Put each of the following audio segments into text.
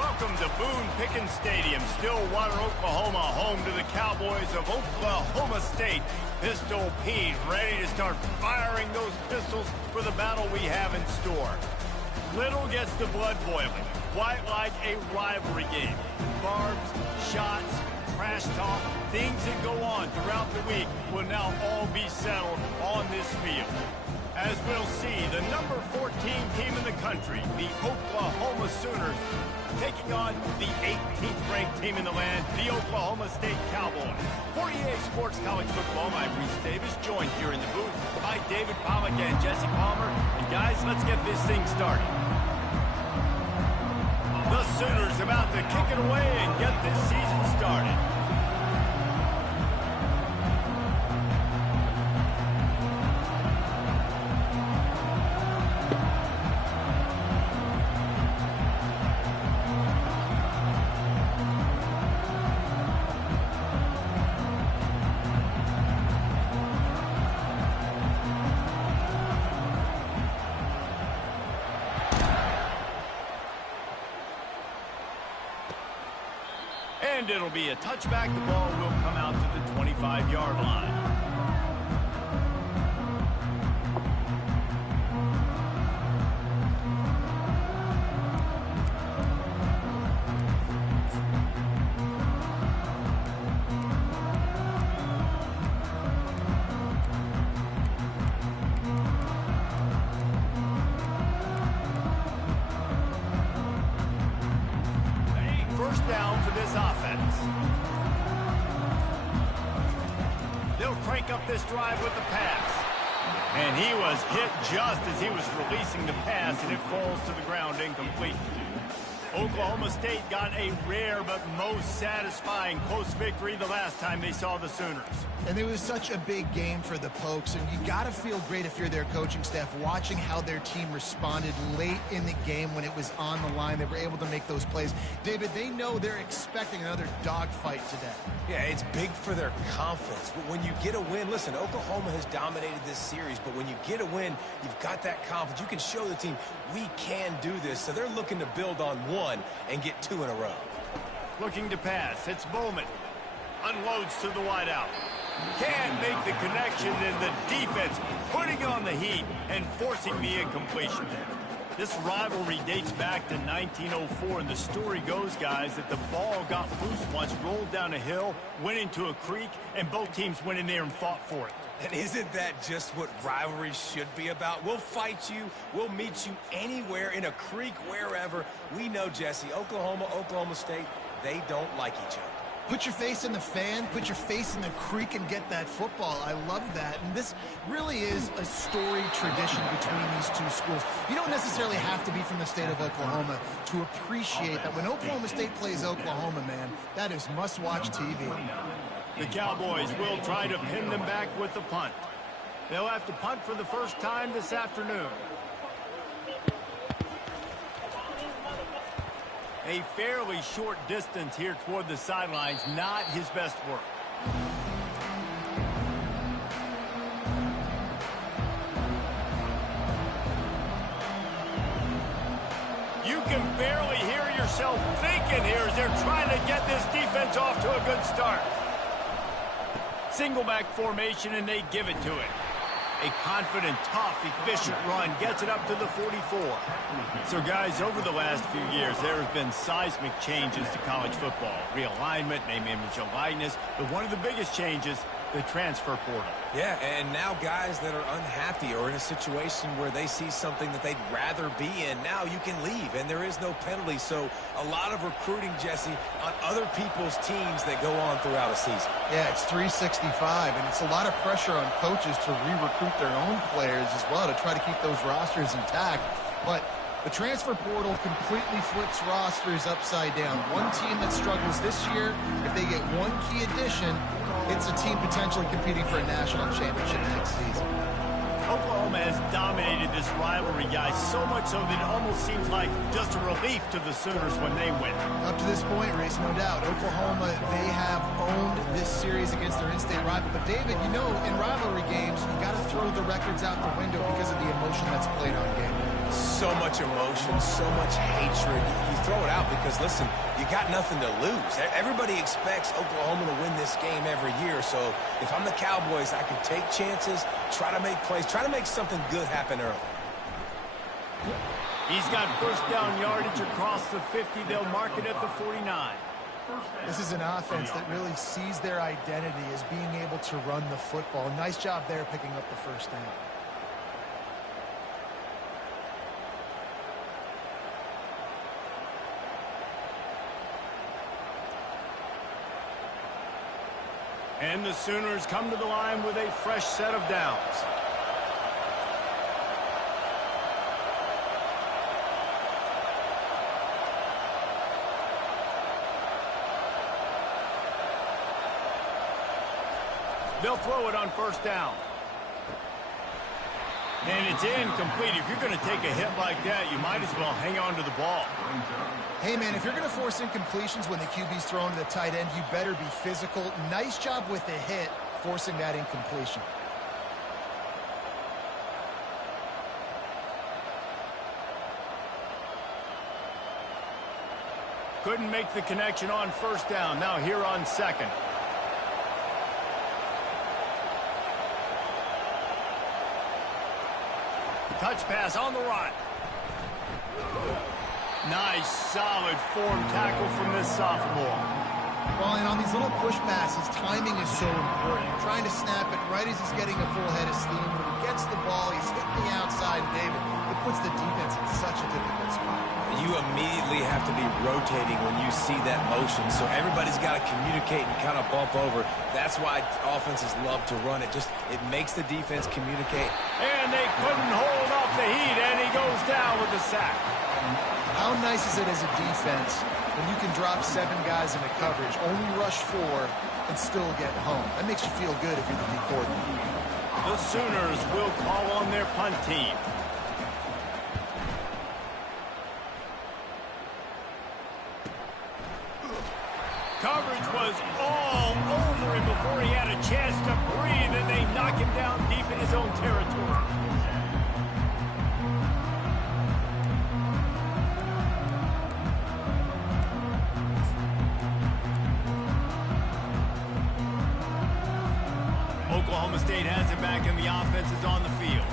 Welcome to Boone Pickens Stadium, Stillwater, Oklahoma, home to the Cowboys of Oklahoma State. Pistol Pete ready to start firing those pistols for the battle we have in store. Little gets the blood boiling, quite like a rivalry game. Barbs, shots, trash talk, things that go on throughout the week will now all be settled on this field. As we'll see, the number 14 team in the country, the Oklahoma Sooners, taking on the 18th ranked team in the land, the Oklahoma State Cowboys. For EA Sports College Football, I'm Reese Davis, joined here in the booth by David Pollack and Jesse Palmer. And guys, let's get this thing started. The Sooners about to kick it away and get this season started. And it'll be a touchback. The ball will come out to the 25-yard line. First down for this offense. They'll crank up this drive with the pass. And he was hit just as he was releasing the pass, and it falls to the ground incomplete. Oklahoma State got a rare but most satisfying close victory the last time they saw the Sooners. And it was such a big game for the Pokes, and you got to feel great if you're their coaching staff watching how their team responded late in the game when it was on the line. They were able to make those plays. David, they know they're expecting another dogfight today. Yeah, it's big for their confidence. But when you get a win, listen, Oklahoma has dominated this series, but when you get a win, you've got that confidence. You can show the team, we can do this. So they're looking to build on one and get two in a row. Looking to pass. It's Bowman. Unloads to the wideout. Can't make the connection, and the defense putting on the heat and forcing the incompletion. This rivalry dates back to 1904, and the story goes, guys, that the ball got loose once, rolled down a hill, went into a creek, and both teams went in there and fought for it. And isn't that just what rivalry should be about? We'll fight you. We'll meet you anywhere, in a creek, wherever. We know, Jesse, Oklahoma, Oklahoma State, they don't like each other. Put your face in the fan, put your face in the creek, and get that football. I love that. And this really is a storied tradition between these two schools. You don't necessarily have to be from the state of Oklahoma to appreciate that when Oklahoma State plays Oklahoma, man, that is must-watch TV. The Cowboys will try to pin them back with the punt. They'll have to punt for the first time this afternoon. A fairly short distance here toward the sidelines, not his best work. You can barely hear yourself thinking here as they're trying to get this defense off to a good start. Single back formation, and they give it to it. A confident, tough, efficient run gets it up to the 44. So, guys, over the last few years, there have been seismic changes to college football. Realignment, name, image, and likeness. But one of the biggest changes, the transfer portal. Yeah, and now guys that are unhappy or in a situation where they see something that they'd rather be in, now you can leave, and there is no penalty. So a lot of recruiting, Jesse, on other people's teams that go on throughout a season. Yeah, it's 365, and it's a lot of pressure on coaches to re-recruit their own players as well to try to keep those rosters intact. But the transfer portal completely flips rosters upside down. One team that struggles this year, if they get one key addition, it's a team potentially competing for a national championship next season. Oklahoma has dominated this rivalry, guys, so much so that it almost seems like just a relief to the Sooners when they win. Up to this point, Reese, no doubt, Oklahoma, they have owned this series against their in-state rival. But, David, you know, in rivalry games, you got to throw the records out the window because of the emotion that's played on game. So much emotion, so much hatred. You throw it out because, listen, you got nothing to lose. Everybody expects Oklahoma to win this game every year. So if I'm the Cowboys, I can take chances, try to make plays, try to make something good happen early. He's got first down yardage across the 50. They'll mark it at the 49. This is an offense that really sees their identity as being able to run the football. Nice job there picking up the first down. And the Sooners come to the line with a fresh set of downs. They'll throw it on first down. And it's incomplete. If you're going to take a hit like that, you might as well hang on to the ball. Hey, man, if you're going to force incompletions when the QB's throwing to the tight end, you better be physical. Nice job with the hit, forcing that incompletion. Couldn't make the connection on first down. Now here on second. Touch pass on the right. Nice, solid form tackle from this sophomore. Well, and on these little push passes, timing is so important. You're trying to snap it right as he's getting a full head of steam. When he gets the ball, he's hitting the outside, David. It puts the defense in such a difficult spot. You immediately have to be rotating when you see that motion, so everybody's got to communicate and kind of bump over. That's why offenses love to run it. It makes the defense communicate. And they couldn't hold off the heat, and he goes down with the sack. How nice is it as a defense when you can drop 7 guys into coverage, only rush 4, and still get home? That makes you feel good if you're the D coordinator. The Sooners will call on their punt team. Coverage was all over him before he had a chance to breathe, and they knock him down deep in his own territory. Oklahoma State has it back, and the offense is on the field.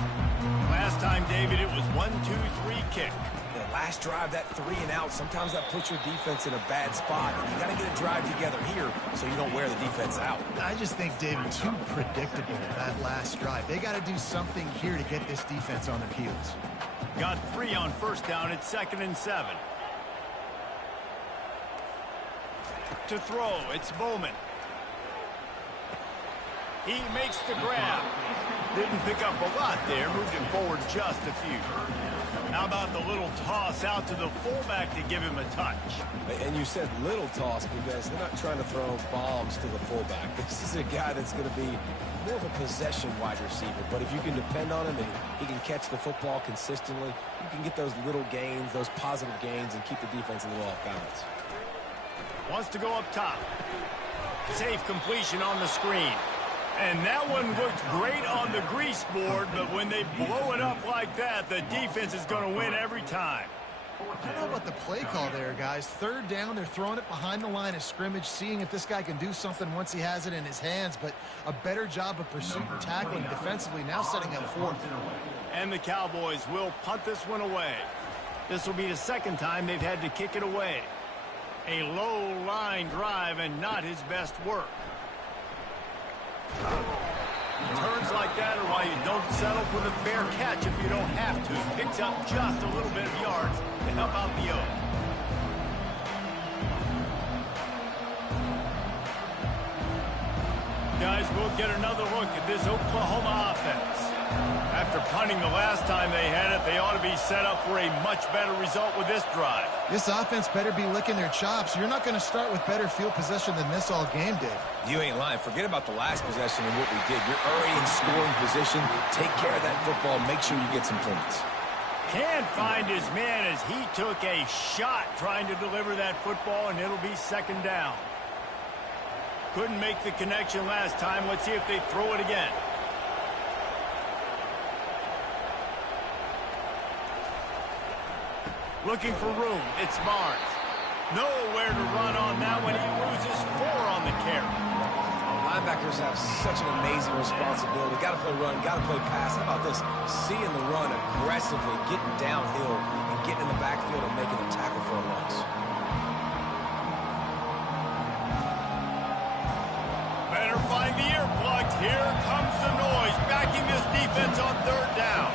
Last time, David, it was 1-2-3 kick. The last drive, that 3 and out, sometimes that puts your defense in a bad spot. You got to get a drive together here so you don't wear the defense out. I just think, David, too predictable, that last drive. They got to do something here to get this defense on their heels. Got 3 on first down at 2nd and 7. To throw, it's Bowman. He makes the grab. Didn't pick up a lot there, moved him forward just a few. How about the little toss out to the fullback to give him a touch? And you said little toss because they're not trying to throw bombs to the fullback. This is a guy that's going to be more of a possession wide receiver. But if you can depend on him and he can catch the football consistently, you can get those little gains, those positive gains, and keep the defense a little off balance. Wants to go up top. Safe completion on the screen. And that one looked great on the grease board, but when they blow it up like that, the defense is going to win every time. I don't know about the play call there, guys. 3rd down, they're throwing it behind the line of scrimmage, seeing if this guy can do something once he has it in his hands, but a better job of pursuit and tackling defensively, now setting up 4th. And the Cowboys will punt this one away. This will be the 2nd time they've had to kick it away. A low line drive and not his best work. Turns like that are why you don't settle for the fair catch if you don't have to. Picks up just a little bit of yards to help out the O. Guys, we'll get another look at this Oklahoma offense. After punting the last time they had it, they ought to be set up for a much better result with this drive. This offense better be licking their chops. You're not going to start with better field possession than this all game did. You ain't lying. Forget about the last possession and what we did. You're already in scoring position. Take care of that football. Make sure you get some points. Can't find his man as he took a shot trying to deliver that football, and it'll be 2nd down. Couldn't make the connection last time. Let's see if they throw it again. Looking for room. It's Barnes. Nowhere to run on that one. He loses 4 on the carry. Linebackers have such an amazing responsibility. Got to play run, got to play pass. How about this? Seeing the run aggressively, getting downhill, and getting in the backfield and making a tackle for a loss. Better find the earplugs. Here comes the noise, backing this defense on 3rd down.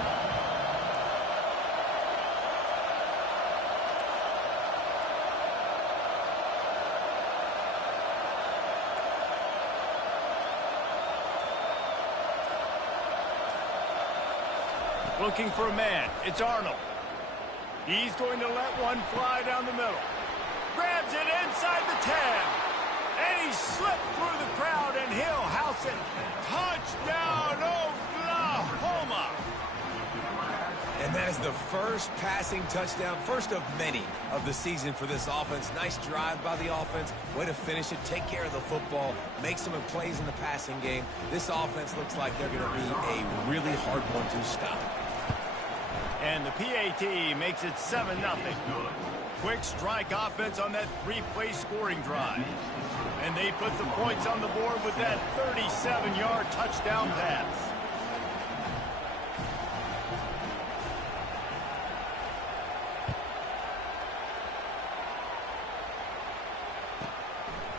Looking for a man. It's Arnold. He's going to let one fly down the middle. Grabs it inside the 10. And he slipped through the crowd, and he'll house it. Touchdown, Oklahoma! And that is the first passing touchdown, first of many of the season for this offense. Nice drive by the offense. Way to finish it, take care of the football, make some plays in the passing game. This offense looks like they're going to be a really hard one to stop. And the PAT makes it 7-0. Quick strike offense on that 3-play scoring drive. And they put the points on the board with that 37-yard touchdown pass.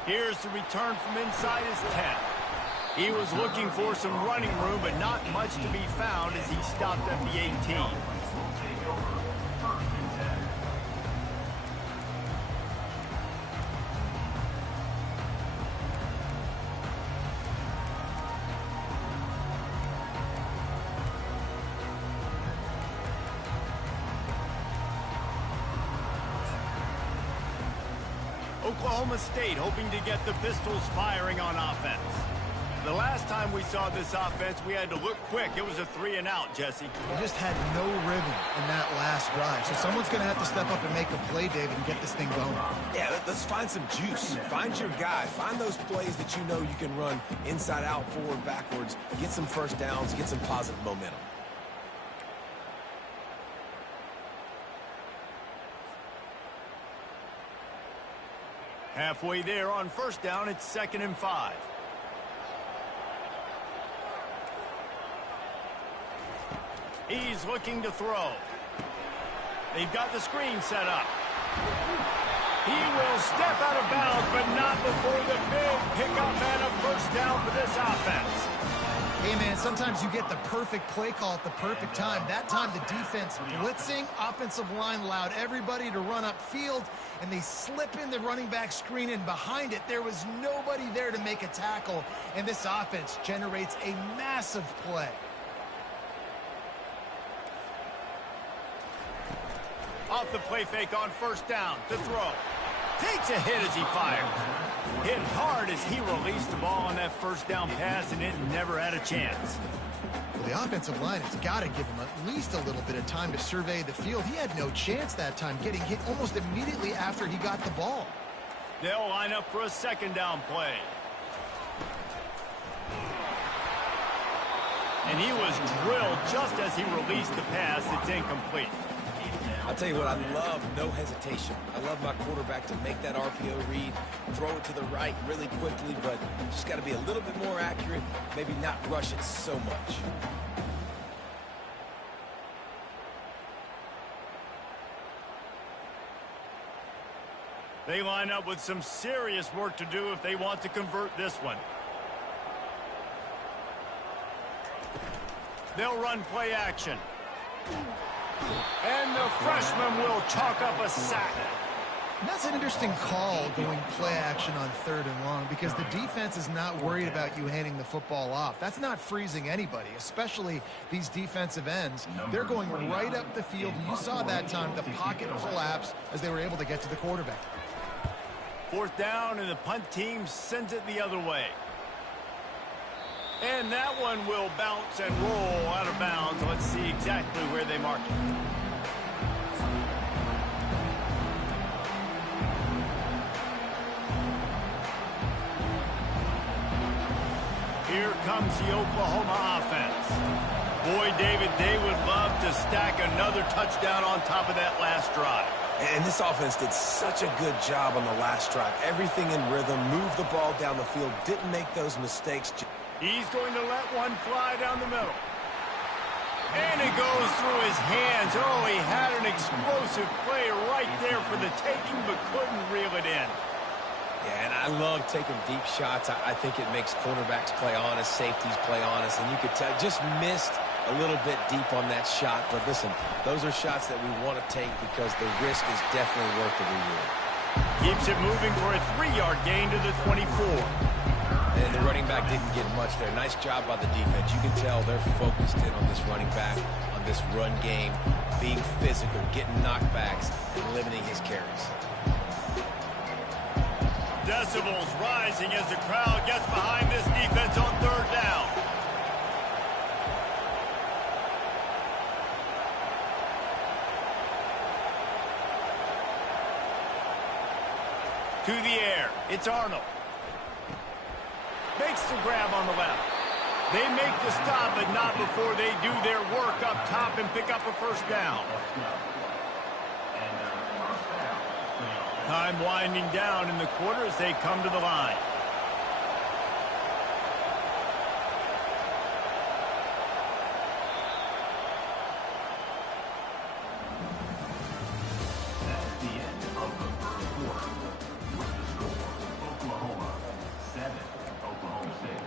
Here's the return from inside his 10. He was looking for some running room, but not much to be found as he stopped at the 18. Oklahoma State hoping to get the Pistols firing on offense. The last time we saw this offense, we had to look quick. It was a 3-and-out, Jesse. They just had no rhythm in that last drive. So someone's going to have to step up and make a play, David, and get this thing going. Yeah, let's find some juice. Find your guy. Find those plays that you know you can run inside out, forward, backwards. Get some first downs. Get some positive momentum. Halfway there on 1st down, it's 2nd and 5. He's looking to throw. They've got the screen set up. He will step out of bounds, but not before the big pickup and a 1st down for this offense. Hey, man, sometimes you get the perfect play call at the perfect time. That time, the defense blitzing, offensive line allowed everybody to run upfield, and they slip in the running back screen, and behind it, there was nobody there to make a tackle, and this offense generates a massive play. Off the play fake on 1st down to throw. Takes a hit as he fires. Hit hard as he released the ball on that 1st down pass, and it never had a chance. Well, the offensive line has got to give him at least a little bit of time to survey the field. He had no chance that time, getting hit almost immediately after he got the ball. They'll line up for a 2nd down play. And he was drilled just as he released the pass. It's incomplete. I'll tell you what, I love no hesitation. I love my quarterback to make that RPO read, throw it to the right really quickly, but just got to be a little bit more accurate, maybe not rush it so much. They line up with some serious work to do if they want to convert this one. They'll run play action. And the freshman will chalk up a sack. And that's an interesting call, going play action on 3rd and long, because the defense is not worried about you handing the football off. That's not freezing anybody, especially these defensive ends. They're going right up the field. You saw that time the pocket collapse as they were able to get to the quarterback. 4th down, and the punt team sends it the other way. And that one will bounce and roll out of bounds. Let's see exactly where they mark it. Here comes the Oklahoma offense. Boy, David, they would love to stack another touchdown on top of that last drive. And this offense did such a good job on the last drive. Everything in rhythm, moved the ball down the field, didn't make those mistakes. He's going to let one fly down the middle. And it goes through his hands. Oh, he had an explosive play right there for the taking, but couldn't reel it in. Yeah, and I love taking deep shots. I think it makes cornerbacks play honest, safeties play honest, and you could tell just missed a little bit deep on that shot. But listen, those are shots that we want to take because the risk is definitely worth the reward. Keeps it moving for a 3-yard gain to the 24. And the running back didn't get much there. Nice job by the defense. You can tell they're focused in on this running back, on this run game, being physical, getting knockbacks, and limiting his carries. Decibels rising as the crowd gets behind this defense on 3rd down. To the air, it's Arnold. Makes the grab on the left. They make the stop, but not before they do their work up top and pick up a 1st down. Time winding down in the quarter as they come to the line. That's the end of the 1st quarter. With the score, Oklahoma 7, Oklahoma State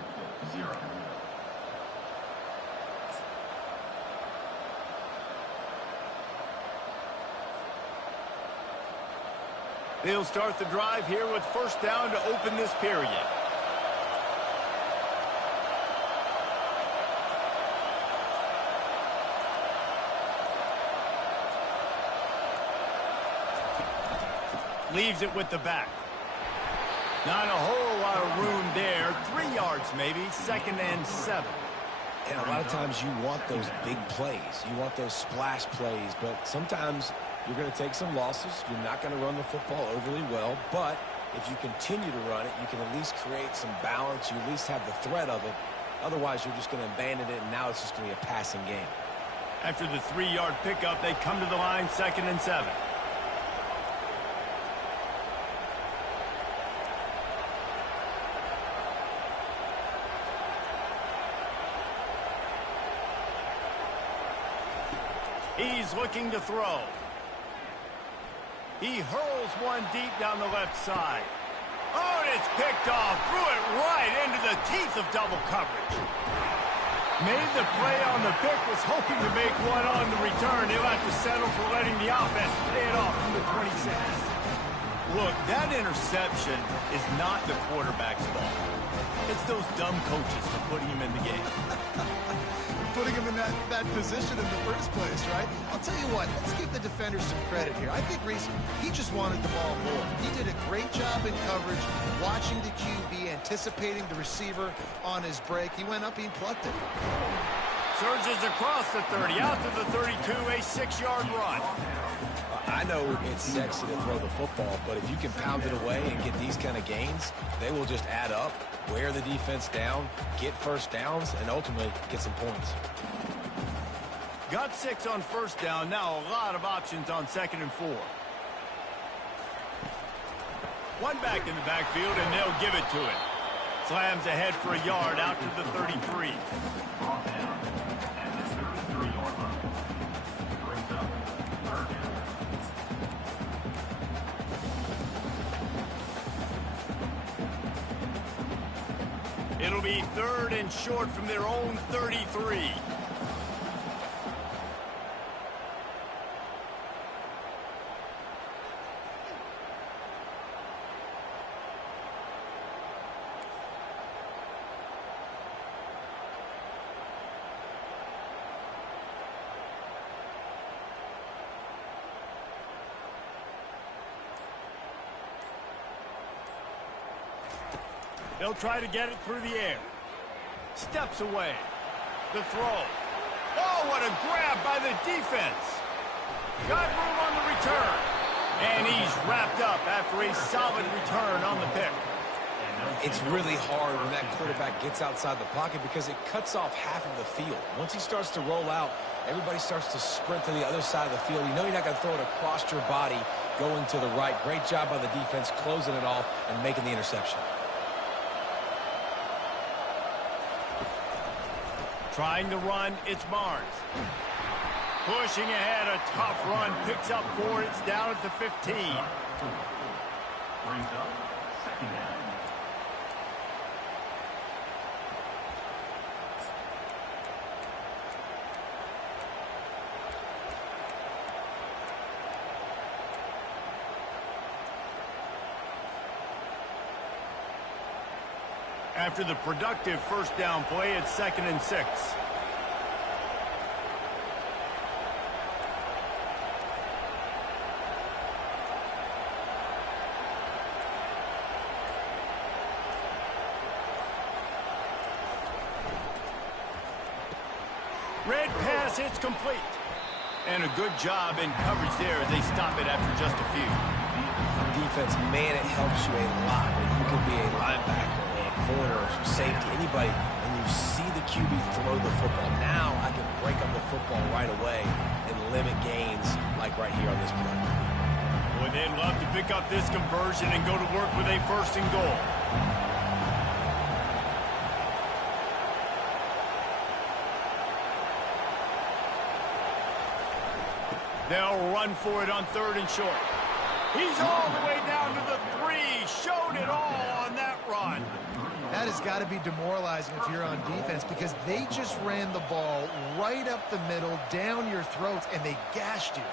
0. They'll start the drive here with 1st down to open this period. Leaves it with the back. Not a whole lot of room there. 3 yards maybe, 2nd and 7. And a lot of times you want those big plays. You want those splash plays, but sometimes you're going to take some losses. You're not going to run the football overly well, but if you continue to run it, you can at least create some balance. You at least have the threat of it. Otherwise, you're just going to abandon it, and now it's just going to be a passing game. After the 3-yard pickup, they come to the line, 2nd and 7. He's looking to throw. He hurls one deep down the left side. Oh, and it's picked off. Threw it right into the teeth of double coverage. Made the play on the pick, was hoping to make one on the return. He'll have to settle for letting the offense pay it off from the 26. Look, that interception is not the quarterback's fault. It's those dumb coaches for putting him in the game. Putting him in that position in the first place, right? I'll tell you what, let's give the defenders some credit here. I think Reese, he just wanted the ball more. He did a great job in coverage, watching the QB, anticipating the receiver on his break. He went up, he plucked it. Surges across the 30, out to the 32, a 6-yard run. I know it's sexy to throw the football, but if you can pound it away and get these kind of gains, they will just add up, wear the defense down, get 1st downs, and ultimately get some points. Got 6 on 1st down. Now a lot of options on 2nd and 4. One back in the backfield, and they'll give it to him. Slams ahead for a yard out to the 33. It'll be 3rd and short from their own 33. They'll try to get it through the air. Steps away. The throw. Oh, what a grab by the defense. Got room on the return. And he's wrapped up after a solid return on the pick. It's really hard when that quarterback gets outside the pocket because it cuts off half of the field. Once he starts to roll out, everybody starts to sprint to the other side of the field. You know you're not going to throw it across your body going to the right. Great job by the defense closing it off and making the interception. Trying to run, it's Barnes. Pushing ahead, a tough run, picks up 4, it's down at the 15. Brings up second down. After the productive first down play, it's 2nd and 6. Red pass, it's complete. And a good job in coverage there as they stop it after just a few. Defense, man, it helps you a lot when you can be a linebacker or a corner or safety, anybody, and you see the QB throw the football. Now I can break up the football right away and limit gains like right here on this play. Boy, they'd love to pick up this conversion and go to work with a 1st and goal. They'll run for it on 3rd and short. He's all the way down to the 3. Showed it all on that run. That has got to be demoralizing if you're on defense because they just ran the ball right up the middle, down your throats, and they gashed you.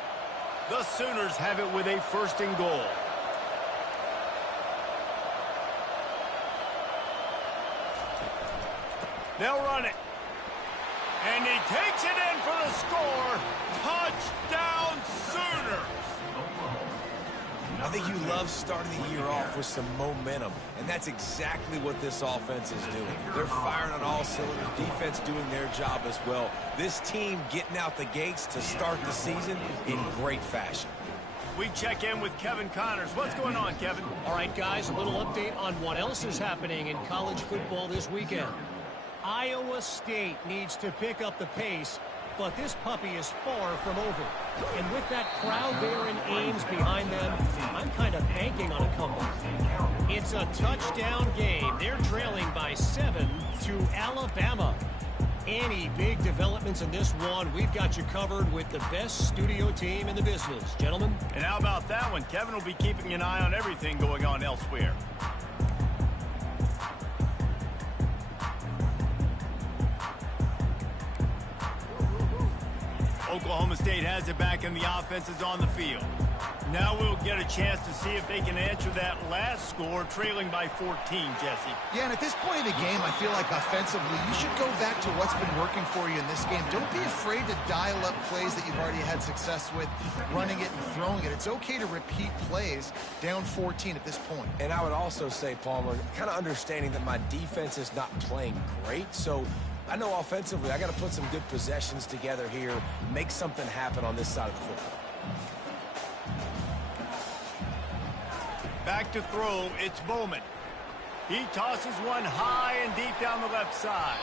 The Sooners have it with a 1st and goal. They'll run it. And he takes it in for the score. Touchdown, Sooners! I think you love starting the year off with some momentum, and that's exactly what this offense is doing. They're firing on all cylinders, defense doing their job as well. This team getting out the gates to start the season in great fashion. We check in with Kevin Connors. What's going on, Kevin? All right, guys, a little update on what else is happening in college football this weekend. Iowa State needs to pick up the pace, but this puppy is far from over. And with that crowd there in Ames behind them, I'm kind of banking on a comeback. It's a touchdown game. They're trailing by 7 to Alabama. Any big developments in this one, we've got you covered with the best studio team in the business. Gentlemen? And how about that one? Kevin will be keeping an eye on everything going on elsewhere. Oklahoma State has it back and the offense is on the field. Now we'll get a chance to see if they can answer that last score, trailing by 14, Jesse. Yeah, and at this point in the game, I feel like offensively, you should go back to what's been working for you in this game. Don't be afraid to dial up plays that you've already had success with, running it and throwing it. It's okay to repeat plays down 14 at this point. And I would also say, Palmer, kind of understanding that my defense is not playing great, so I know offensively I got to put some good possessions together here, make something happen on this side of the football. Back to throw, it's Bowman. He tosses one high and deep down the left side.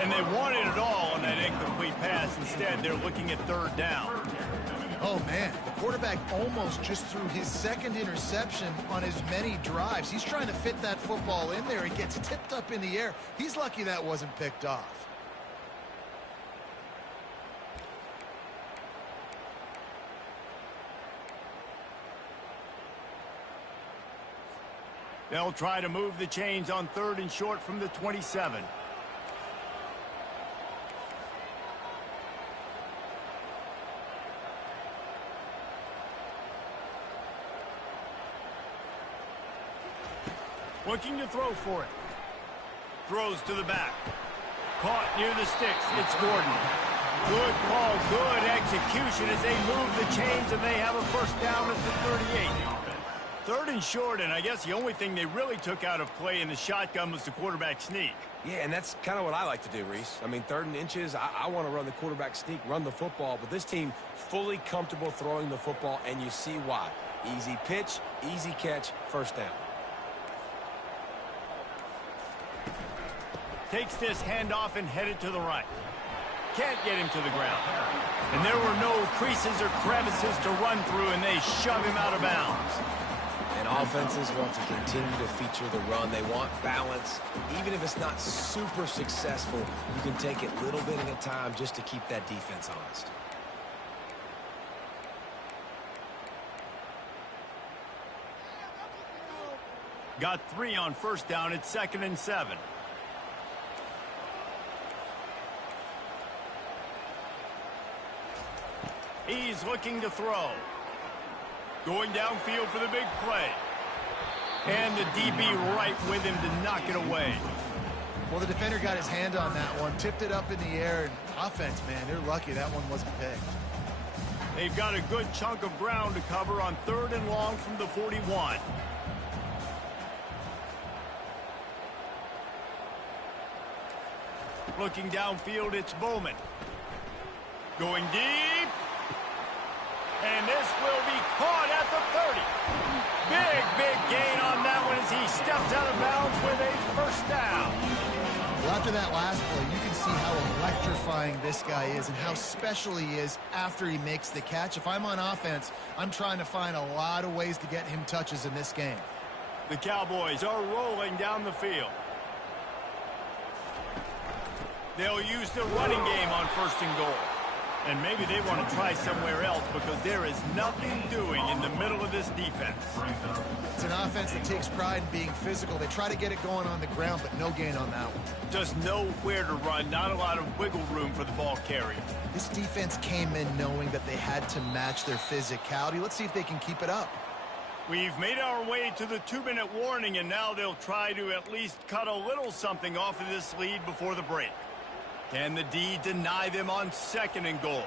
And they wanted it all on that incomplete pass. Instead, they're looking at 3rd down. Oh, man, the quarterback almost just threw his 2nd interception on as many drives. He's trying to fit that football in there. It gets tipped up in the air. He's lucky that wasn't picked off. They'll try to move the chains on 3rd and short from the 27. Looking to throw for it. Throws to the back. Caught near the sticks. It's Gordon. Good call, good execution as they move the chains, and they have a 1st down at the 38. 3rd and short, and I guess the only thing they really took out of play in the shotgun was the quarterback sneak. Yeah, and that's kind of what I like to do, Reese. I mean, 3rd and inches, I want to run the quarterback sneak, run the football, but this team fully comfortable throwing the football, and you see why. Easy pitch, easy catch, 1st down. Takes this handoff and headed to the right. can't get him to the ground. And there were no creases or crevices to run through, and they shove him out of bounds. And offenses want to continue to feature the run. They want balance. Even if it's not super successful, you can take it little bit at a time just to keep that defense honest. Got 3 on first down. It's 2nd and 7. He's looking to throw. Going downfield for the big play. And the DB right with him to knock it away. Well, the defender got his hand on that one, tipped it up in the air, and offense, man, they're lucky that one wasn't picked. They've got a good chunk of ground to cover on 3rd and long from the 41. Looking downfield, it's Bowman. Going deep. And this will be caught at the 30. Big gain on that one as he steps out of bounds with a first down. Well, after that last play, you can see how electrifying this guy is and how special he is after he makes the catch. If I'm on offense, I'm trying to find a lot of ways to get him touches in this game. The Cowboys are rolling down the field. They'll use the running game on 1st and goal. And maybe they want to try somewhere else because there is nothing doing in the middle of this defense. It's an offense that takes pride in being physical. They try to get it going on the ground, but no gain on that one. Just nowhere to run, not a lot of wiggle room for the ball carrier. This defense came in knowing that they had to match their physicality. Let's see if they can keep it up. We've made our way to the 2-minute warning, and now they'll try to at least cut a little something off of this lead before the break. Can the D deny them on 2nd and goal?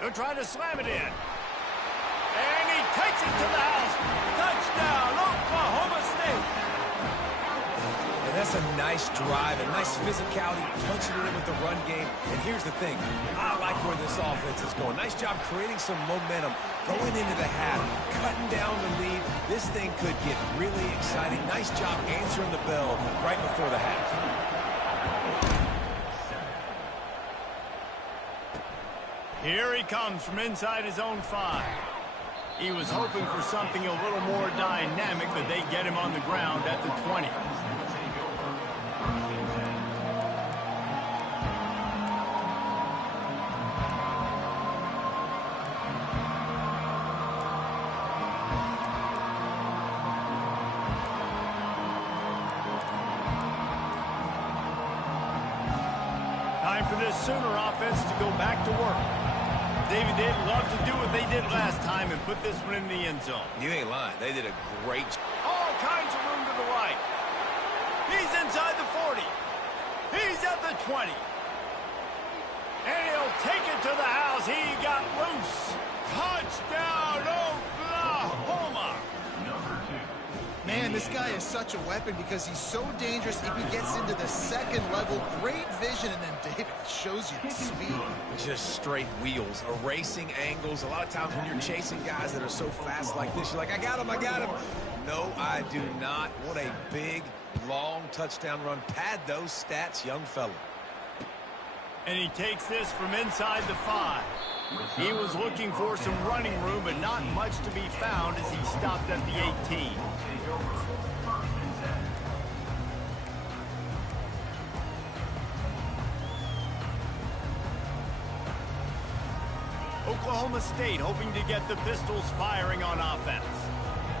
They'll try to slam it in. And he takes it to the house. Touchdown, Oklahoma State. And that's a nice drive, a nice physicality, punching it in with the run game. And here's the thing. I like where this offense is going. Nice job creating some momentum, going into the half, cutting down the lead. This thing could get really exciting. Nice job answering the bell right before the half. Here he comes from inside his own 5. He was hoping for something a little more dynamic, but they get him on the ground at the 20. Time for this Sooner offense to go back to work. David, they'd love to do what they did last time and put this one in the end zone. You ain't lying. They did a great job. All kinds of room to the right. He's inside the 40. He's at the 20. And he'll take it to the house. He got loose. Touchdown, Oklahoma. Man, this guy is such a weapon because he's so dangerous if he gets into the 2nd level. Great vision, and then David shows you the speed. Just straight wheels, erasing angles. A lot of times when you're chasing guys that are so fast like this, you're like, I got him. No, I do not. What a big, long touchdown run. Pad those stats, young fella. And he takes this from inside the 5. He was looking for some running room, but not much to be found as he stopped at the 18. Oklahoma State hoping to get the Pistols firing on offense.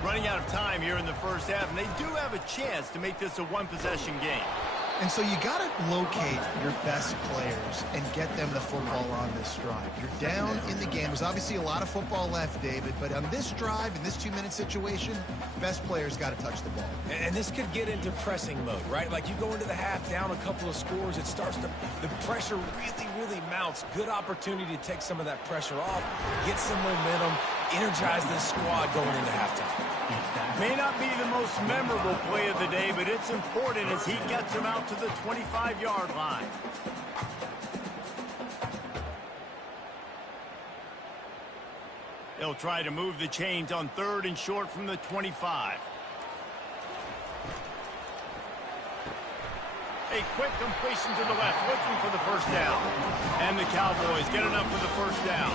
Running out of time here in the first half, and they do have a chance to make this a one-possession game. And so you got to locate your best players and get them the football on this drive. You're down in the game. There's obviously a lot of football left, David, but on this drive, in this 2-minute situation, best players got to touch the ball. And this could get into pressing mode, right? Like you go into the half down a couple of scores, it starts to, the pressure really mounts. Good opportunity to take some of that pressure off, get some momentum, energize this squad going into halftime. May not be the most memorable play of the day, but it's important as he gets him out to the 25-yard line. They'll try to move the chains on 3rd and short from the 25. A quick completion to the left, looking for the first down. And the Cowboys get enough for the first down.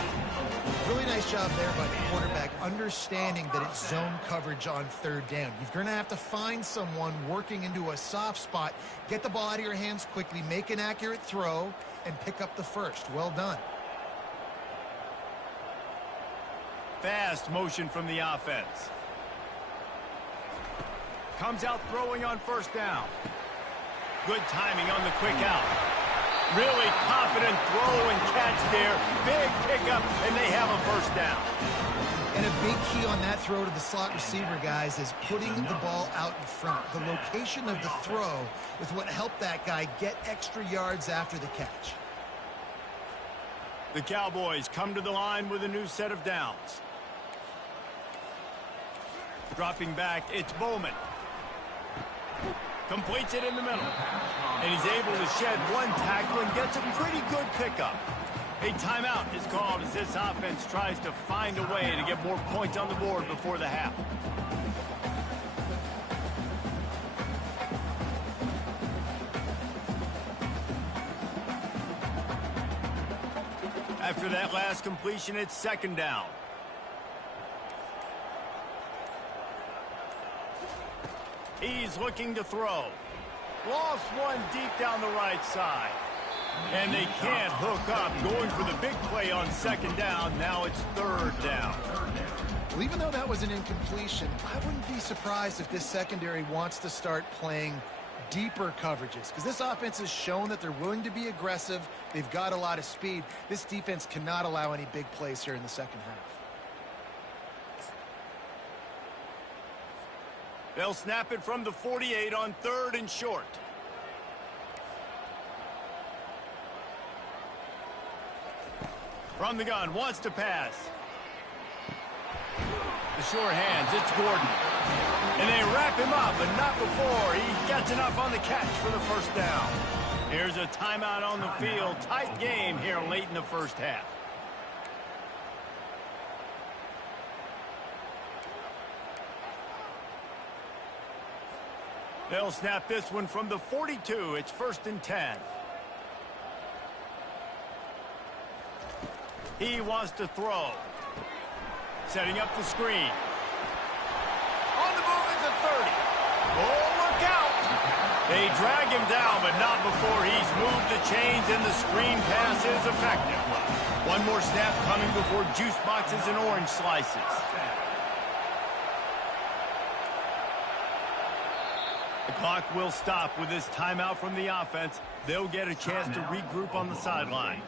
Really nice job there by the quarterback, understanding that it's zone coverage on third down. You're going to have to find someone working into a soft spot, get the ball out of your hands quickly, make an accurate throw, and pick up the first. Well done. Fast motion from the offense. Comes out throwing on first down. Good timing on the quick out. Really confident throw and catch there. Big pickup, and they have a first down. And a big key on that throw to the slot receiver, guys, is putting the ball out in front. The location of the throw is what helped that guy get extra yards after the catch. The Cowboys come to the line with a new set of downs. Dropping back, it's Bowman. Completes it in the middle. And he's able to shed one tackle and gets a pretty good pickup. A timeout is called as this offense tries to find a way to get more points on the board before the half. After that last completion, it's second down. He's looking to throw. Lost one deep down the right side. And they can't hook up. Going for the big play on second down. Now it's third down. Well, even though that was an incompletion, I wouldn't be surprised if this secondary wants to start playing deeper coverages, because this offense has shown that they're willing to be aggressive. They've got a lot of speed. This defense cannot allow any big plays here in the second half. They'll snap it from the 48 on third and short. From the gun, wants to pass. The short hands, it's Gordon. And they wrap him up, but not before he gets enough on the catch for the first down. Here's a timeout on the field. Tight game here late in the first half. They'll snap this one from the 42. It's first and 10. He wants to throw. Setting up the screen. On the move is the 30. Oh, look out! They drag him down, but not before he's moved the chains, and the screen pass is effective. One more snap coming before juice boxes and orange slices. The clock will stop with this timeout from the offense. They'll get a chance to regroup on the sideline.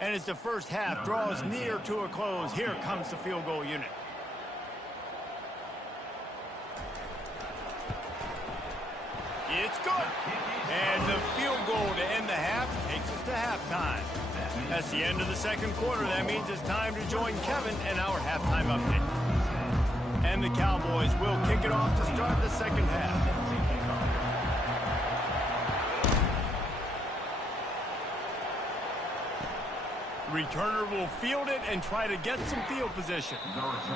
And as the first half draws near to a close, here comes the field goal unit. It's good. And the field goal to end the half takes us to halftime. That's the end of the second quarter. That means it's time to join Kevin and our halftime update. And the Cowboys will kick it off to start the second half. Returner will field it and try to get some field position.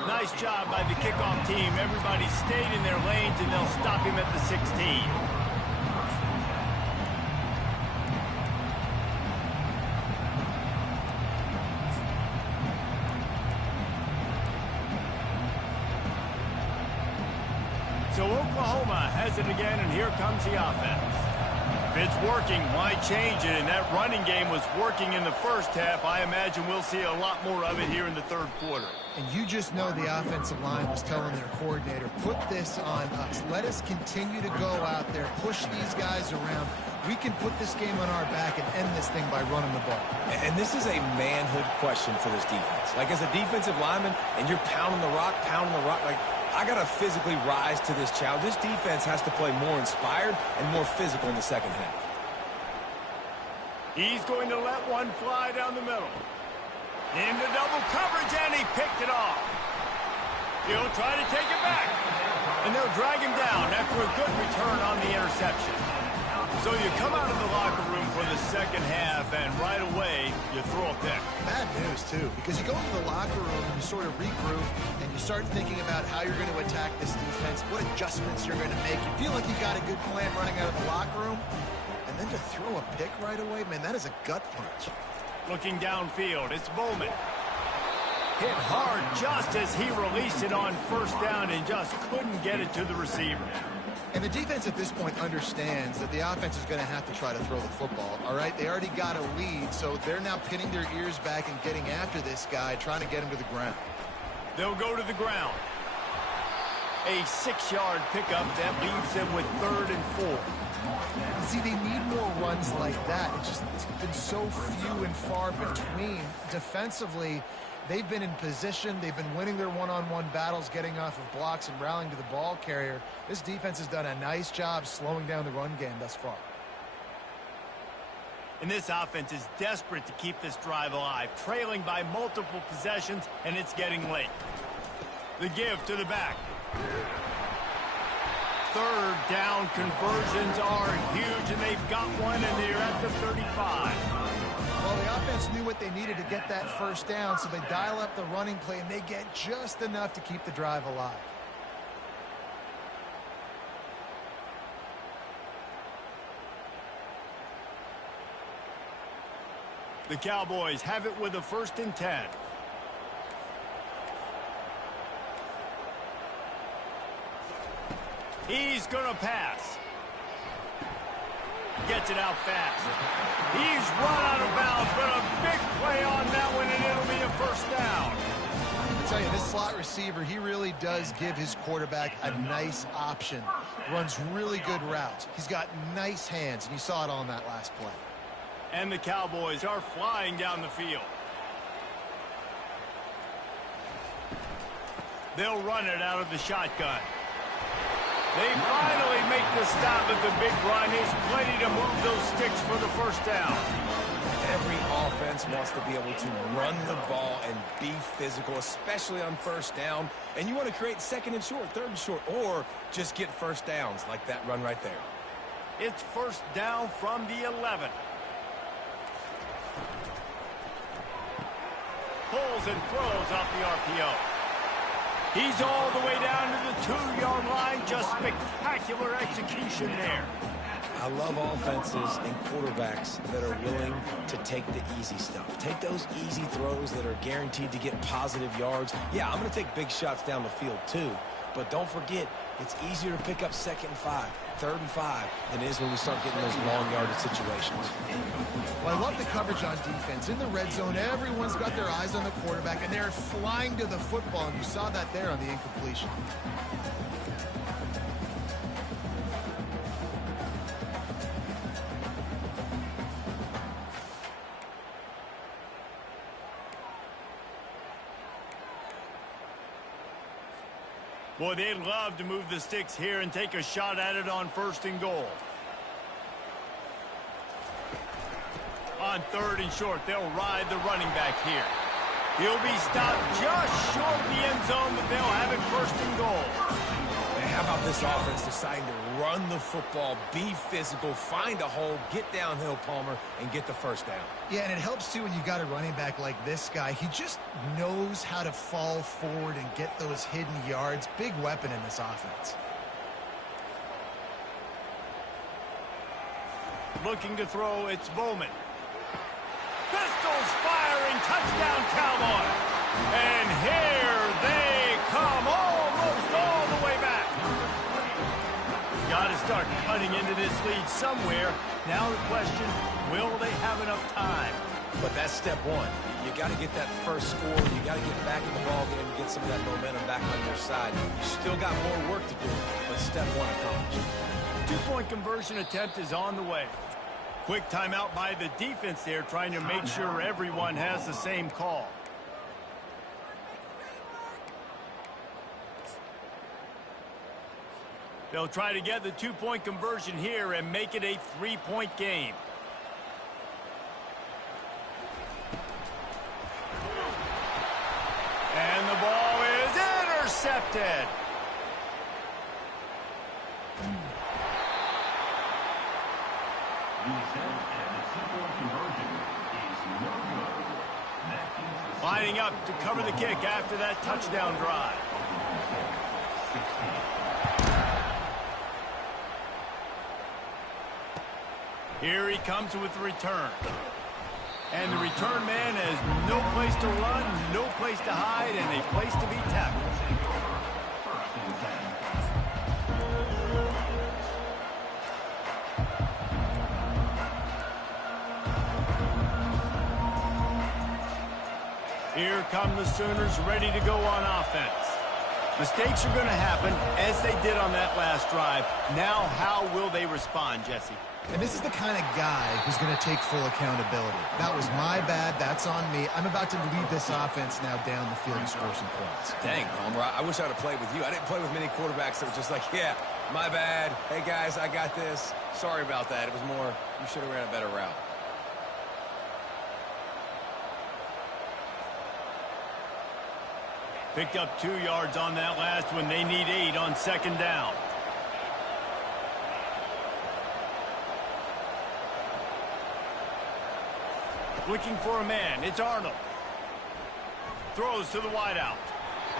Nice job by the kickoff team. Everybody stayed in their lanes, and they'll stop him at the 16. So Oklahoma has it again, and here comes the offense. If it's working, why change it? And that running game was working in the first half. I imagine we'll see a lot more of it here in the third quarter. And you just know the offensive line was telling their coordinator, put this on us. Let us continue to go out there, push these guys around. We can put this game on our back and end this thing by running the ball. And this is a manhood question for this defense. Like, as a defensive lineman, and you're pounding the rock, like, I got to physically rise to this challenge. This defense has to play more inspired and more physical in the second half. He's going to let one fly down the middle. Into double coverage, and he picked it off. He'll try to take it back. And they'll drag him down after a good return on the interception. So you come out of the locker room for the second half, and right away, you throw a pick. Bad news, too, because you go into the locker room and you sort of regroup and you start thinking about how you're going to attack this defense, what adjustments you're going to make. You feel like you got a good plan running out of the locker room, and then to throw a pick right away, man, that is a gut punch. Looking downfield, it's Bowman. Hit hard just as he released it on first down and just couldn't get it to the receiver. And the defense at this point understands that the offense is going to have to try to throw the football, all right? They already got a lead, so they're now pinning their ears back and getting after this guy, trying to get him to the ground. They'll go to the ground. A 6-yard pickup that leaves them with 3rd and 4. See, they need more runs like that. It's been so few and far between. Defensively, they've been in position. They've been winning their one-on-one battles, getting off of blocks and rallying to the ball carrier. This defense has done a nice job slowing down the run game thus far. And this offense is desperate to keep this drive alive, trailing by multiple possessions, and it's getting late. The give to the back. 3rd down conversions are huge, and they've got one, and they're at the 35. Well, the offense knew what they needed to get that first down, so they dial up the running play, and they get just enough to keep the drive alive. The Cowboys have it with a 1st and 10. He's going to pass. Gets it out fast. He's run out of bounds, but a big play on that one, and it'll be a 1st down. I tell you, this slot receiver, he really does give his quarterback a nice option. Runs really good routes. He's got nice hands, and you saw it on that last play. And the Cowboys are flying down the field. They'll run it out of the shotgun. They finally make the stop at the big run. He's plenty to move those sticks for the 1st down. Every offense wants to be able to run the ball and be physical, especially on 1st down. And you want to create 2nd and short, 3rd and short, or just get 1st downs like that run right there. It's 1st down from the 11. Pulls and throws off the RPO. He's all the way down to the 2-yard line. Just spectacular execution there. I love offenses and quarterbacks that are willing to take the easy stuff. Take those easy throws that are guaranteed to get positive yards. Yeah, I'm going to take big shots down the field too. But don't forget, it's easier to pick up 2nd and 5, 3rd and 5 than it is when we start getting those long yardage situations. Well, I love the coverage on defense. In the red zone, everyone's got their eyes on the quarterback, and they're flying to the football, and you saw that there on the incompletion. Boy, they'd love to move the sticks here and take a shot at it on 1st and goal. On 3rd and short, they'll ride the running back here. He'll be stopped just short of the end zone, but they'll have it 1st and goal. And how about this offense deciding to run the football, be physical, find a hole, get downhill, Palmer, and get the 1st down? Yeah, and it helps, too, when you've got a running back like this guy. He just knows how to fall forward and get those hidden yards. Big weapon in this offense. Looking to throw, it's Bowman. Pistols firing, touchdown Cowboys. And here they come, almost all the way back. Got to start cutting into this lead somewhere. Now the question, will they have enough time? But that's step one. You got to get that first score. You got to get back in the ball game and get some of that momentum back on your side. You still got more work to do, but step one accomplished. 2-point conversion attempt is on the way. Quick timeout by the defense there, trying to make sure everyone has the same call. They'll try to get the 2-point conversion here and make it a 3-point game. And the ball is intercepted. The attempt at the two-point conversion is no good. That gives the Lining up to cover the kick after that touchdown drive. Oklahoma State 16. Here he comes with the return. And the return man has no place to run, no place to hide, and a place to be tackled. First and 10. Here come the Sooners ready to go on offense. Mistakes are going to happen, as they did on that last drive. Now, how will they respond, Jesse? And this is the kind of guy who's going to take full accountability. That was my bad. That's on me. I'm about to lead this offense now down the field and score some points. Dang, Palmer, I wish I would have played with you. I didn't play with many quarterbacks that were just like, yeah, my bad. Hey, guys, I got this. Sorry about that. It was more, you should have ran a better route. Picked up 2 yards on that last one. They need 8 on second down. Looking for a man. It's Arnold. Throws to the wideout.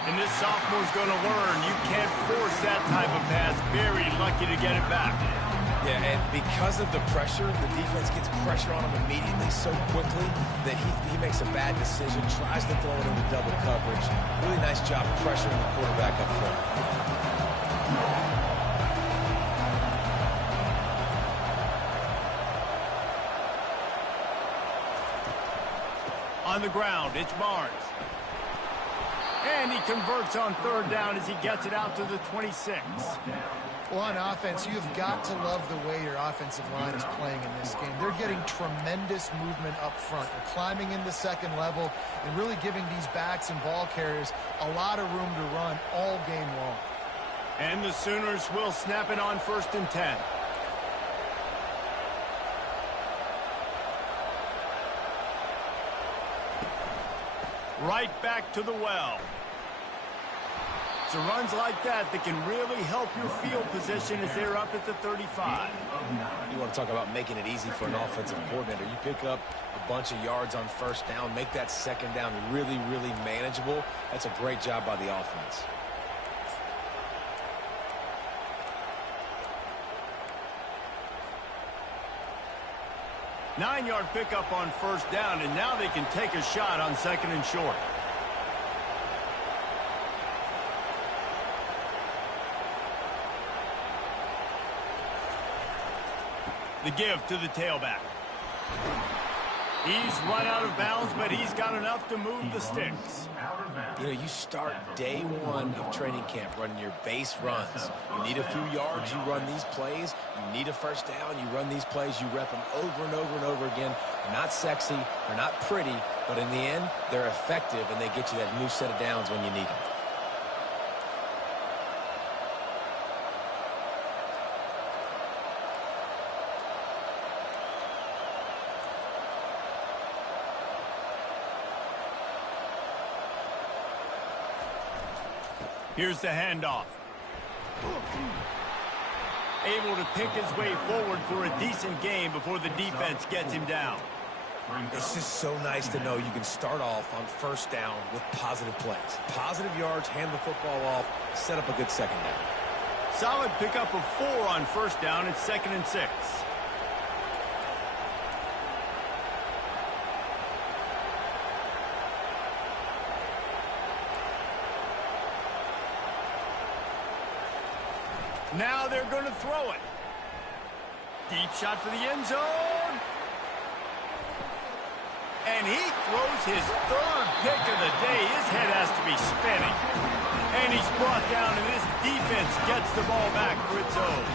And this sophomore's going to learn you can't force that type of pass. Very lucky to get it back. Yeah, and because of the pressure, the defense gets pressure on him immediately so quickly that he makes a bad decision, tries to throw it into double coverage. Really nice job pressuring the quarterback up front. On the ground, it's Barnes. And he converts on third down as he gets it out to the 26. Well, on offense, you've got to love the way your offensive line is playing in this game. They're getting tremendous movement up front. They're climbing in the second level and really giving these backs and ball carriers a lot of room to run all game long. And the Sooners will snap it on first and 10. Right back to the well. It's the runs like that that can really help your field position as they're up at the 35. You want to talk about making it easy for an offensive coordinator. You pick up a bunch of yards on first down, make that second down really, really manageable. That's a great job by the offense. Nine-yard pickup on first down, and now they can take a shot on second and short. The give to the tailback. He's run out of bounds, but he's got enough to move the sticks. You know, you start day one of training camp running your base runs. You need a few yards, you run these plays. You need a first down, you run these plays. You rep them over and over and over again. They're not sexy, they're not pretty, but in the end, they're effective, and they get you that new set of downs when you need them. Here's the handoff. Able to pick his way forward for a decent game before the defense gets him down. It's just so nice to know you can start off on first down with positive plays. Positive yards, hand the football off, set up a good second down. Solid pickup of 4 on first down. It's second and 6. Now they're going to throw it. Deep shot for the end zone. And he throws his third pick of the day. His head has to be spinning. And he's brought down, and this defense gets the ball back for its own.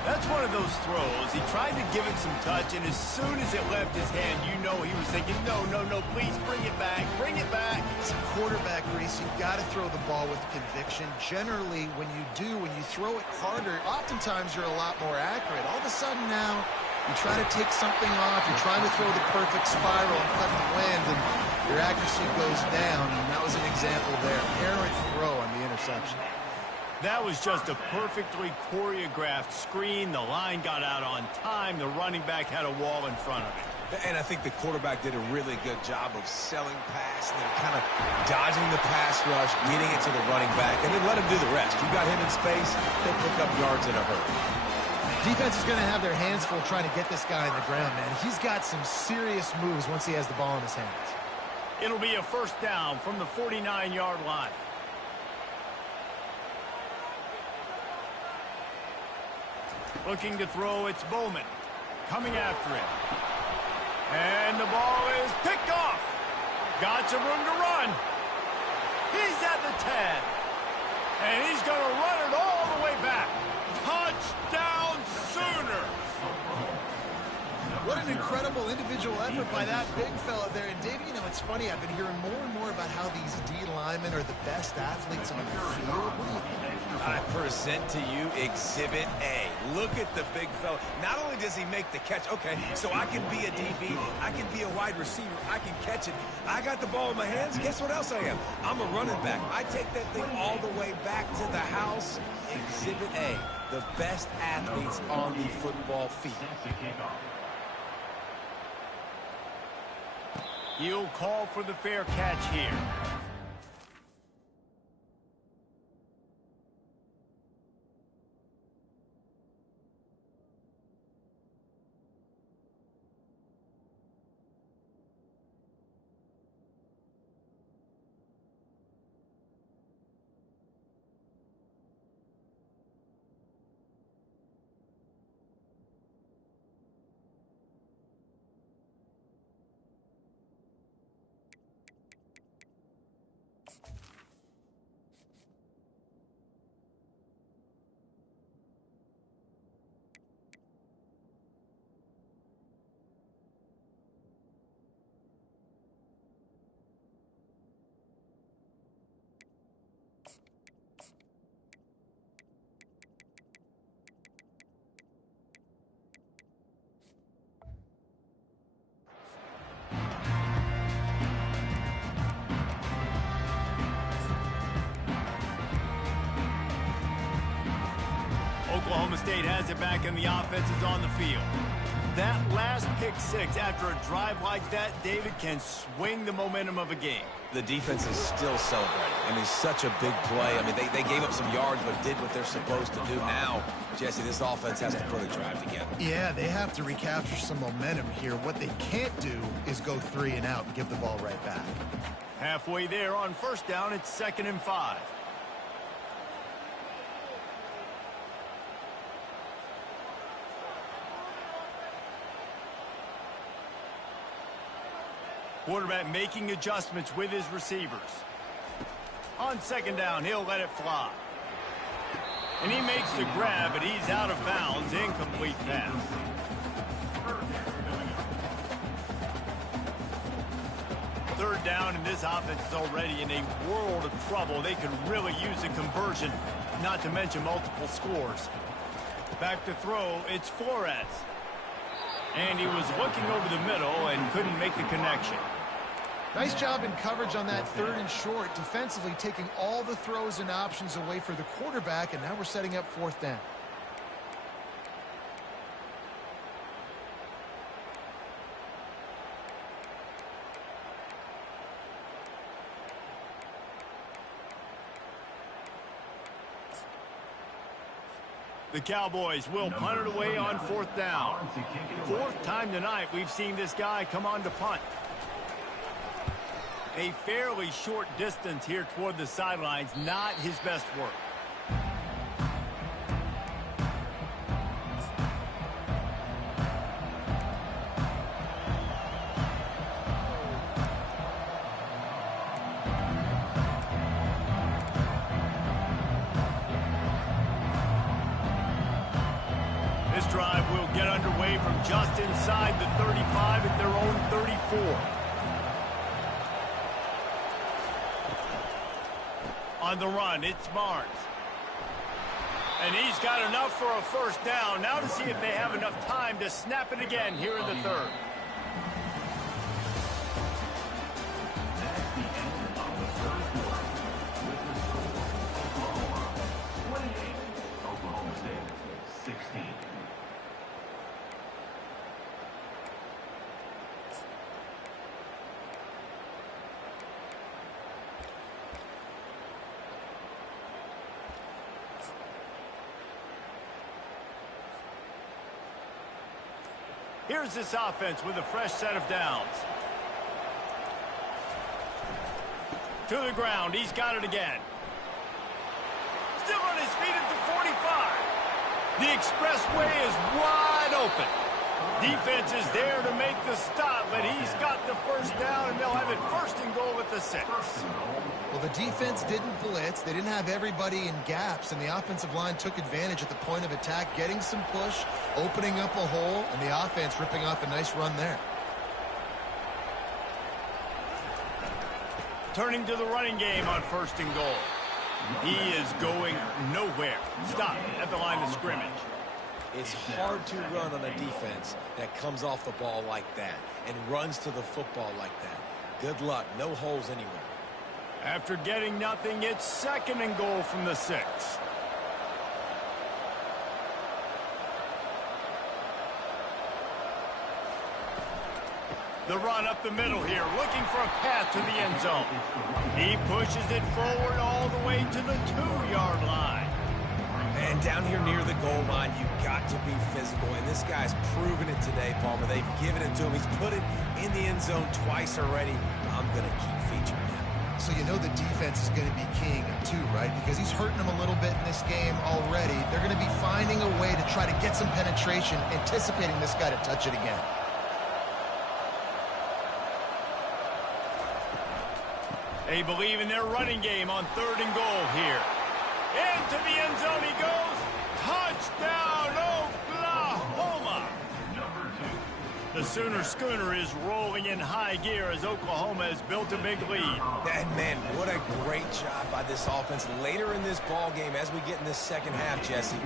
That's one of those throws. He tried to give it some touch, and as soon as it left his hand, you know he was thinking, no, no, no, please bring it back, bring it back. It's a quarterback race. You've got to throw the ball with conviction. Generally, when you throw it harder, oftentimes you're a lot more accurate. All of a sudden now, you try to take something off, you're trying to throw the perfect spiral and cut the wind, and your accuracy goes down, and that was an example there. Errant throw on the interception. That was just a perfectly choreographed screen. The line got out on time. The running back had a wall in front of him. And I think the quarterback did a really good job of selling pass and then kind of dodging the pass rush, getting it to the running back, and then let him do the rest. You got him in space, he'll pick up yards in a hurry. Defense is going to have their hands full trying to get this guy on the ground, man. He's got some serious moves once he has the ball in his hands. It'll be a first down from the 49-yard line. Looking to throw, it's Bowman. Coming after him. And the ball is picked off. Got some room to run. He's at the 10. And he's going to run it all the way back. Touchdown Sooners. What an incredible individual effort by that big fella there. And, Davey, you know, it's funny. I've been hearing more and more about how these D linemen are the best athletes on the field. What do you think? I present to you Exhibit A. Look at the big fella. Not only does he make the catch, okay, so I can be a DB, I can be a wide receiver, I can catch it. I got the ball in my hands. Guess what else I am? I'm a running back. I take that thing all the way back to the house. Exhibit A, the best athletes on the football field. He'll call for the fair catch here. Oklahoma State has it back and the offense is on the field. That last pick six after a drive like that, David, can swing the momentum of a game. The defense is still celebrating. I mean, such a big play. I mean, they gave up some yards but did what they're supposed to do. Now, Jesse, this offense has to put a drive together. Yeah, they have to recapture some momentum here. What they can't do is go 3 and out and give the ball right back. Halfway there on first down, it's 2nd and 5. Quarterback making adjustments with his receivers. On 2nd down, he'll let it fly. And he makes the grab, but he's out of bounds. Incomplete pass. Third down, and this offense is already in a world of trouble. They could really use a conversion, not to mention multiple scores. Back to throw, it's Flores. And he was looking over the middle and couldn't make the connection. Nice job in coverage on that 3rd and short, defensively taking all the throws and options away for the quarterback, and now we're setting up 4th down. The Cowboys will punt it away on 4th down. 4th time tonight we've seen this guy come on to punt. A fairly short distance here toward the sidelines, not his best work. This drive will get underway from just inside the 35 at their own 34. On the run, it's Barnes. And he's got enough for a first down. Now to see if they have enough time to snap it again here in the 3rd. That's the end of the 3rd quarter. With the score, Oklahoma Here's this offense with a fresh set of downs. To the ground. He's got it again. Still on his feet at the 45. The expressway is wide open. Defense is there to make the stop, but he's got the first down, and they'll have it first and goal at the 6. Well, the defense didn't blitz. They didn't have everybody in gaps, and the offensive line took advantage at the point of attack, getting some push, opening up a hole, and the offense ripping off a nice run there. Turning to the running game on first and goal. He is going nowhere. Stop at the line of scrimmage. It's hard to run on a defense that comes off the ball like that and runs to the football like that. Good luck. No holes anywhere. After getting nothing, it's second and goal from the 6. The run up the middle here, looking for a path to the end zone. He pushes it forward all the way to the 2-yard line. And down here near the goal line, you've got to be physical. And this guy's proven it today, Palmer. They've given it to him. He's put it in the end zone twice already. I'm going to keep featuring him. So you know the defense is going to be keying him too, right? Because he's hurting them a little bit in this game already. They're going to be finding a way to try to get some penetration, anticipating this guy to touch it again. They believe in their running game on third and goal here. Into the end zone he goes. Touchdown, Oklahoma! The Sooner Schooner is rolling in high gear as Oklahoma has built a big lead. And man, what a great job by this offense later in this ball game as we get in this second half, Jesse.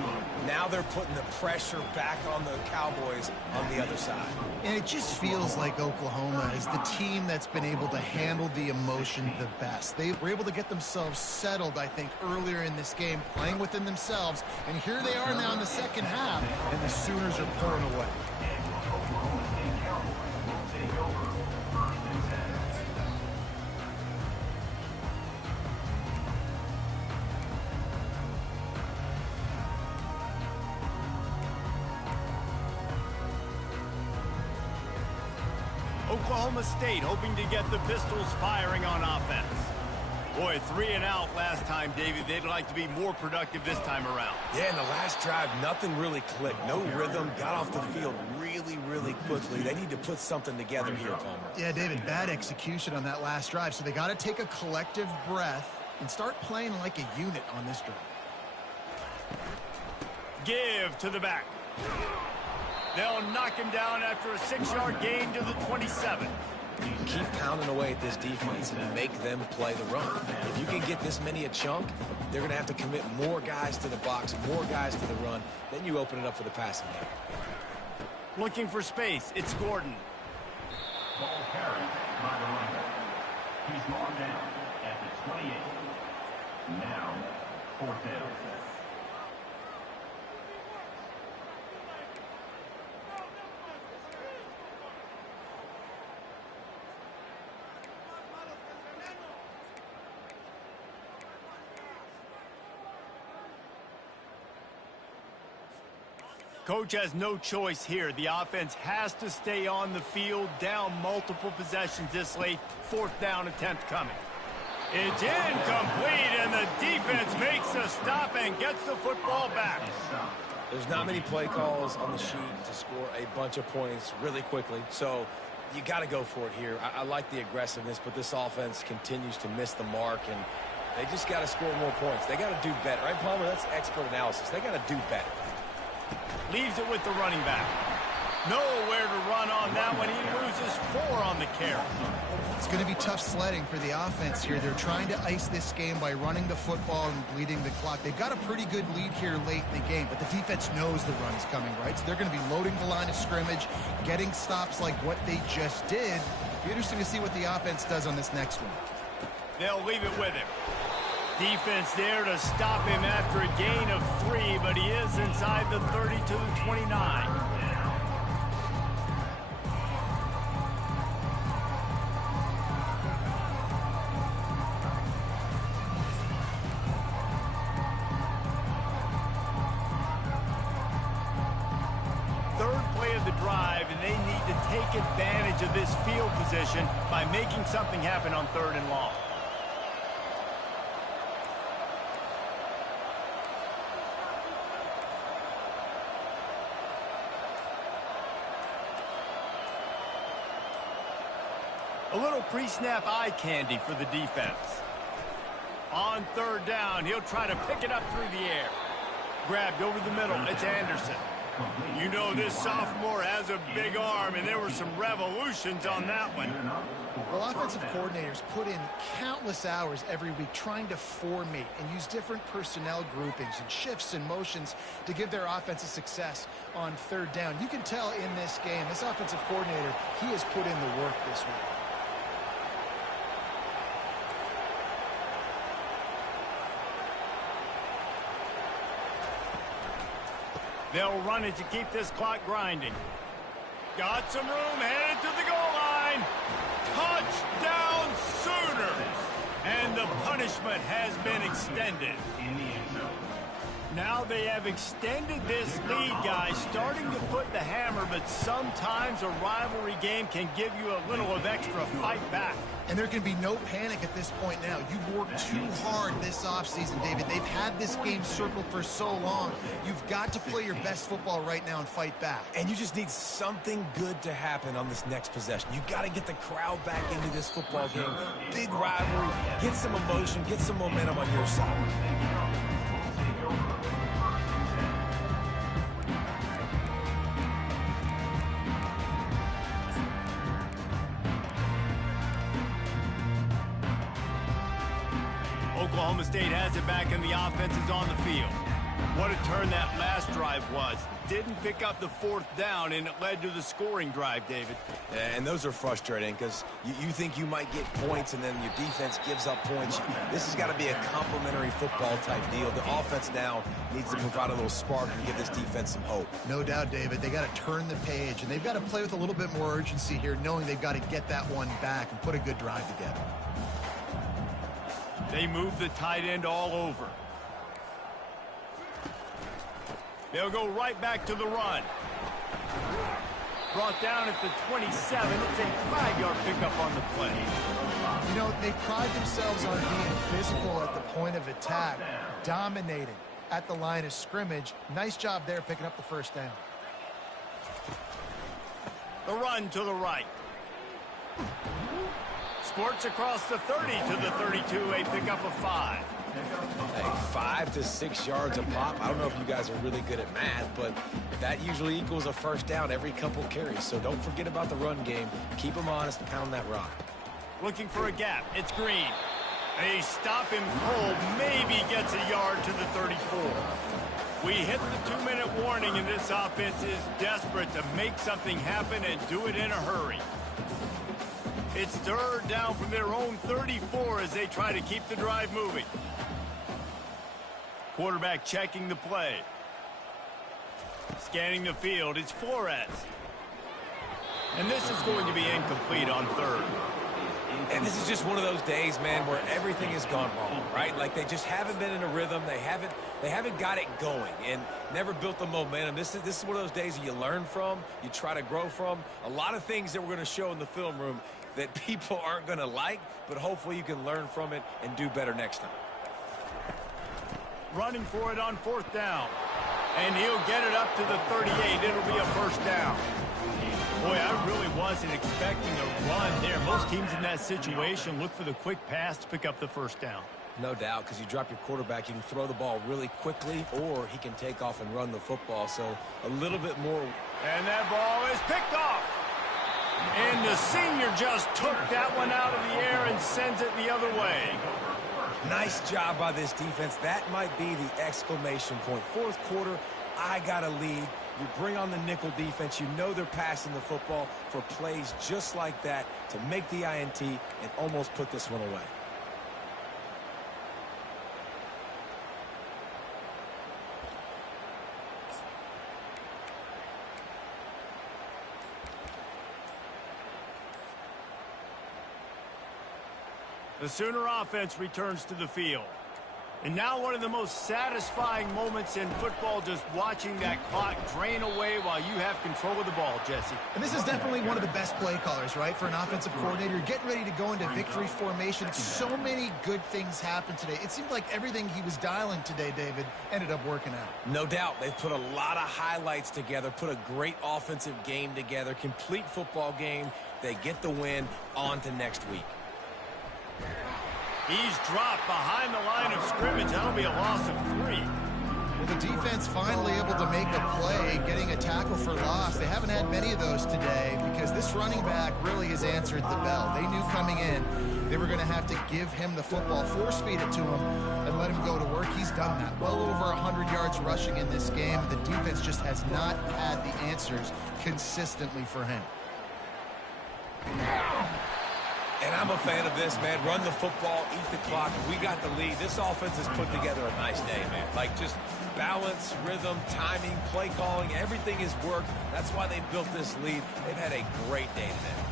Now they're putting the pressure back on the Cowboys on the other side. And it just feels like Oklahoma is the team that's been able to handle the emotion the best. They were able to get themselves settled, I think, earlier in this game, playing within themselves. And here they are now in the second half, and the Sooners are pulling away. Oklahoma State hoping to get the Pistols firing on offense. Boy, 3 and out last time, David. They'd like to be more productive this time around. Yeah, in the last drive, nothing really clicked. No rhythm, got off the field really quickly. They need to put something together here, Palmer. Yeah, David, bad execution on that last drive, so they got to take a collective breath and start playing like a unit on this drive. Give to the back. They'll knock him down after a 6-yard gain to the 27. Keep pounding away at this defense and make them play the run. If you can get this many a chunk, they're going to have to commit more guys to the box, more guys to the run. Then you open it up for the passing game. Looking for space. It's Gordon. Ball carried by the running back. He's gone down at the 28. Now, 4th down. Coach has no choice here. The offense has to stay on the field, down multiple possessions this late. 4th down attempt coming. It's incomplete, and the defense makes a stop and gets the football back. There's not many play calls on the sheet to score a bunch of points really quickly, so you got to go for it here. I like the aggressiveness, but this offense continues to miss the mark, and they just got to score more points. They got to do better. Right, Palmer? That's expert analysis. They got to do better. Leaves it with the running back. Nowhere to run on that one. He loses 4 on the carry. It's going to be tough sledding for the offense here. They're trying to ice this game by running the football and bleeding the clock. They've got a pretty good lead here late in the game, but the defense knows the run is coming, right? So they're going to be loading the line of scrimmage, getting stops like what they just did. Be interesting to see what the offense does on this next one. They'll leave it with him. Defense there to stop him after a gain of 3, but he is inside the 30 to the 29. Third play of the drive, and they advantage of this field position by making something happen on 3rd and long. A little pre-snap eye candy for the defense. On 3rd down, he'll try to pick it up through the air. Grabbed over the middle, it's Anderson. You know this sophomore has a big arm, and there were some revolutions on that one. Well, offensive coordinators put in countless hours every week trying to formate and use different personnel groupings and shifts and motions to give their offensive success on 3rd down. You can tell in this game, this offensive coordinator, he has put in the work this week. They'll run it to keep this clock grinding. Got some room, headed to the goal line. Touchdown Sooners! And the punishment has been extended. Now they have extended this lead, guys, starting to put the hammer, but sometimes a rivalry game can give you a little of extra fight back. And there can be no panic at this point now. You've worked too hard this offseason, David. They've had this game circled for so long. You've got to play your best football right now and fight back. And you just need something good to happen on this next possession. You got to get the crowd back into this football game. Big rivalry. Get some emotion. Get some momentum on your side. Oklahoma State has it back and the offense is on the field. What a turn that last drive was. Didn't pick up the 4th down, and it led to the scoring drive, David. And those are frustrating because you think you might get points and then your defense gives up points. This has got to be a complementary football type deal. The offense now needs to provide a little spark and give this defense some hope. No doubt, David. They got to turn the page, and they've got to play with a little bit more urgency here, knowing they've got to get that one back and put a good drive together. They move the tight end all over. They'll go right back to the run. Brought down at the 27. It's a 5-yard pickup on the play. You know, they pride themselves on being physical at the point of attack, dominating at the line of scrimmage. Nice job there picking up the 1st down. The run to the right. Squirts across the 30 to the 32, a pickup of 5. Hey, 5 to 6 yards a pop. I don't know if you guys are really good at math, but that usually equals a 1st down every couple carries. So don't forget about the run game. Keep them honest and pound that rock. Looking for a gap. It's Green. They stop him cold. Maybe gets a yard to the 34. We hit the 2-minute warning, and this offense is desperate to make something happen and do it in a hurry. It's 3rd down from their own 34 as they try to keep the drive moving. Quarterback checking the play. Scanning the field, it's Flores. And this is going to be incomplete on 3rd. And this is just one of those days, man, where everything has gone wrong, right? Like they just haven't been in a rhythm. They haven't got it going and never built the momentum. This is one of those days that you learn from, you try to grow from. A lot of things that we're going to show in the film room that people aren't going to like, but hopefully you can learn from it and do better next time. Running for it on 4th down. And he'll get it up to the 38. It'll be a 1st down. Boy, I really wasn't expecting a run there. Most teams in that situation look for the quick pass to pick up the 1st down. No doubt, because you drop your quarterback, you can throw the ball really quickly, or he can take off and run the football. So a little bit more. And that ball is picked off. And the senior just took that one out of the air and sends it the other way. Nice job by this defense. That might be the exclamation point. 4th quarter, I got a lead. You bring on the nickel defense. You know they're passing the football for plays just like that to make the INT and almost put this one away. The Sooner offense returns to the field. And now one of the most satisfying moments in football, just watching that clock drain away while you have control of the ball, Jesse. And this is definitely one of the best play callers, right, for an offensive coordinator. You're getting ready to go into victory formation. So many good things happened today. It seemed like everything he was dialing today, David, ended up working out. No doubt. They've put a lot of highlights together, put a great offensive game together, complete football game. They get the win. On to next week. He's dropped behind the line of scrimmage. That'll be a loss of 3. Well, the defense finally able to make a play, getting a tackle for loss. They haven't had many of those today because this running back really has answered the bell. They knew coming in they were going to have to give him the football, force feed it to him, and let him go to work. He's done that. Well over 100 yards rushing in this game. The defense just has not had the answers consistently for him. And I'm a fan of this, man. Run the football, eat the clock. We got the lead. This offense has put together a nice day, man. Like, just balance, rhythm, timing, play calling, everything has worked. That's why they built this lead. They've had a great day today.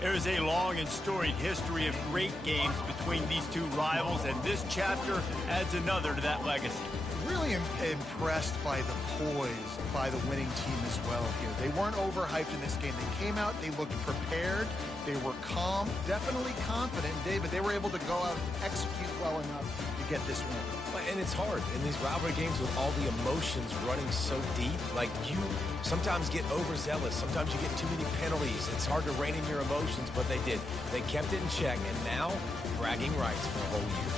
There is a long and storied history of great games between these two rivals, and this chapter adds another to that legacy. Really impressed by the poise by the winning team as well here. They weren't overhyped in this game. They came out, they looked prepared, they were calm, definitely confident. David, they were able to go out and execute well enough to get this win. And it's hard in these rivalry games with all the emotions running so deep. Like, you sometimes get overzealous. Sometimes you get too many penalties. It's hard to rein in your emotions, but they did. They kept it in check, and now bragging rights for a whole year.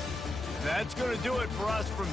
That's going to do it for us from here.